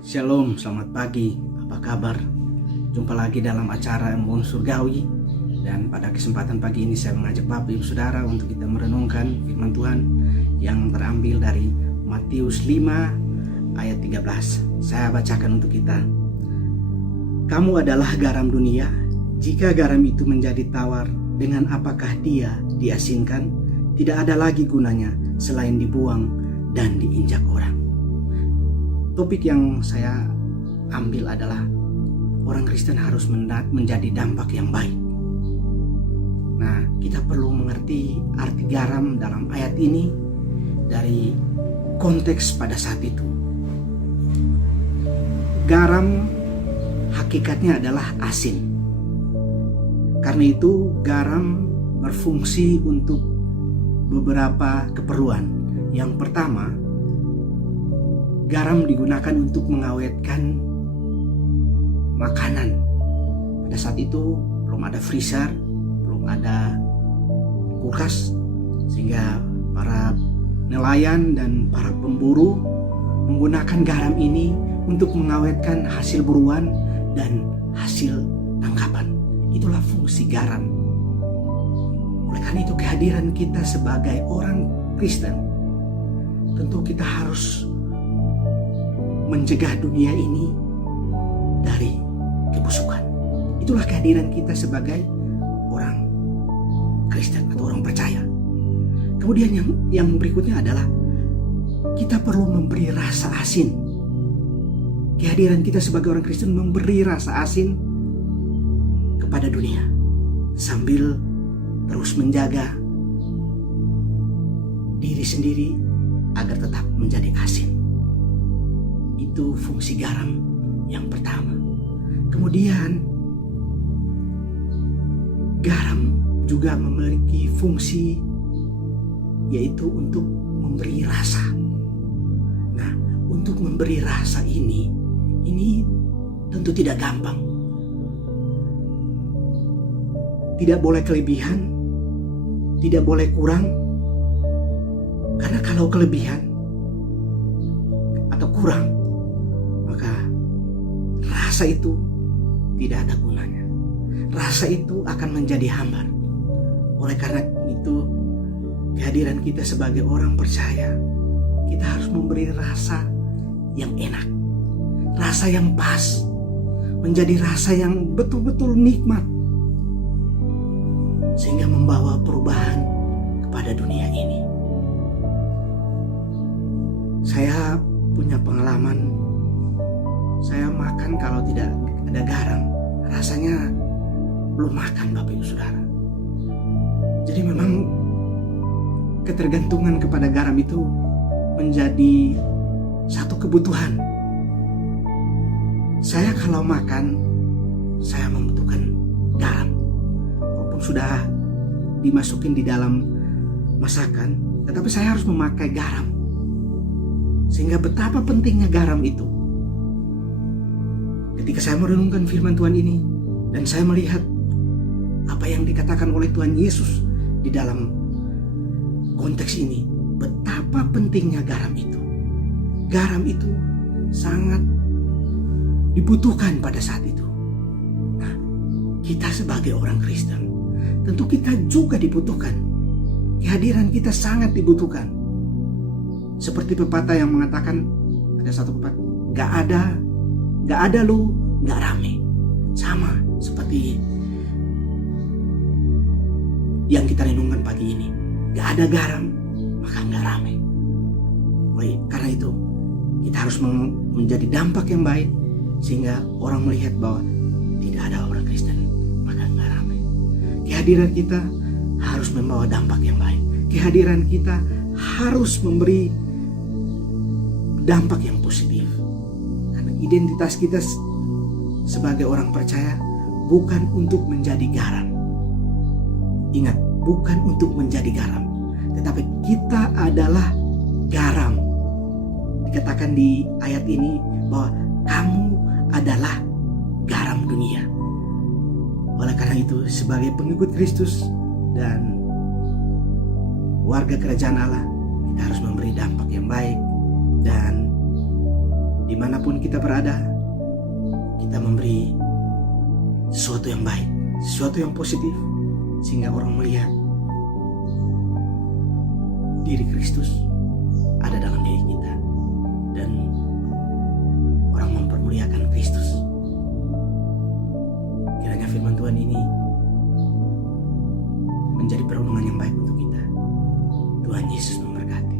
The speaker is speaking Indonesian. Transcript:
Shalom, selamat pagi. Apa kabar? Jumpa lagi dalam acara Embun Surgawi. Dan pada kesempatan pagi ini saya mengajak Bapak Ibu Saudara untuk kita merenungkan firman Tuhan yang terambil dari Matius 5 ayat 13. Saya bacakan untuk kita. Kamu adalah garam dunia. Jika garam itu menjadi tawar, dengan apakah dia diasinkan? Tidak ada lagi gunanya selain dibuang dan diinjak orang. Topik yang saya ambil adalah orang Kristen harus menjadi dampak yang baik. Nah, kita perlu mengerti arti garam dalam ayat ini dari konteks pada saat itu. Garam hakikatnya adalah asin. Karena itu garam berfungsi untuk beberapa keperluan. Yang pertama, garam digunakan untuk mengawetkan makanan. Pada saat itu belum ada freezer, belum ada kulkas, sehingga para nelayan dan para pemburu menggunakan garam ini untuk mengawetkan hasil buruan dan hasil tangkapan. Itulah fungsi garam. Oleh karena itu kehadiran kita sebagai orang Kristen, tentu kita harus mencegah dunia ini dari kebusukan. Itulah kehadiran kita sebagai orang Kristen atau orang percaya. Kemudian yang berikutnya adalah kita perlu memberi rasa asin. Kehadiran kita sebagai orang Kristen memberi rasa asin kepada dunia sambil terus menjaga diri sendiri agar tetap menjadi asin. Itu fungsi garam yang pertama. Kemudian garam juga memiliki fungsi yaitu untuk memberi rasa. Nah, untuk memberi rasa ini tentu tidak gampang. Tidak boleh kelebihan, tidak boleh kurang. Karena kalau kelebihan atau kurang, maka rasa itu tidak ada gunanya. Rasa itu akan menjadi hambar. Oleh karena itu, kehadiran kita sebagai orang percaya, kita harus memberi rasa yang enak, rasa yang pas, menjadi rasa yang betul-betul nikmat, sehingga membawa perubahan kepada dunia ini. Saya punya pengalaman. Saya makan kalau tidak ada garam, rasanya belum makan, Bapak Ibu Saudara. Jadi memang ketergantungan kepada garam itu menjadi satu kebutuhan. Saya kalau makan, saya membutuhkan garam. Walaupun sudah dimasukin di dalam masakan, tetapi saya harus memakai garam. Sehingga betapa pentingnya garam itu. Ketika saya merenungkan firman Tuhan ini dan saya melihat apa yang dikatakan oleh Tuhan Yesus di dalam konteks ini, betapa pentingnya garam itu. Garam itu sangat dibutuhkan pada saat itu. Nah, kita sebagai orang Kristen, tentu kita juga dibutuhkan. Kehadiran kita sangat dibutuhkan. Seperti pepatah yang mengatakan, ada satu pepatah, gak ada lu, gak rame. Sama seperti yang kita renungkan pagi ini. Gak ada garam, maka gak rame. Karena itu, kita harus menjadi dampak yang baik, sehingga orang melihat bahwa tidak ada orang Kristen, maka gak rame. Kehadiran kita harus membawa dampak yang baik. Kehadiran kita harus memberi dampak yang positif. Karena identitas kita sebagai orang percaya bukan untuk menjadi garam. Ingat, bukan untuk menjadi garam, tetapi kita adalah garam. Dikatakan di ayat ini bahwa kamu adalah garam dunia. Oleh karena itu, sebagai pengikut Kristus dan warga kerajaan Allah, kita harus memberi dampak yang baik. Dan dimanapun kita berada, kita memberi sesuatu yang baik, sesuatu yang positif, sehingga orang melihat diri Kristus ada dalam diri kita, dan orang mempermuliakan Kristus. Kiranya firman Tuhan ini menjadi perlindungan yang baik untuk kita. Tuhan Yesus memberkati.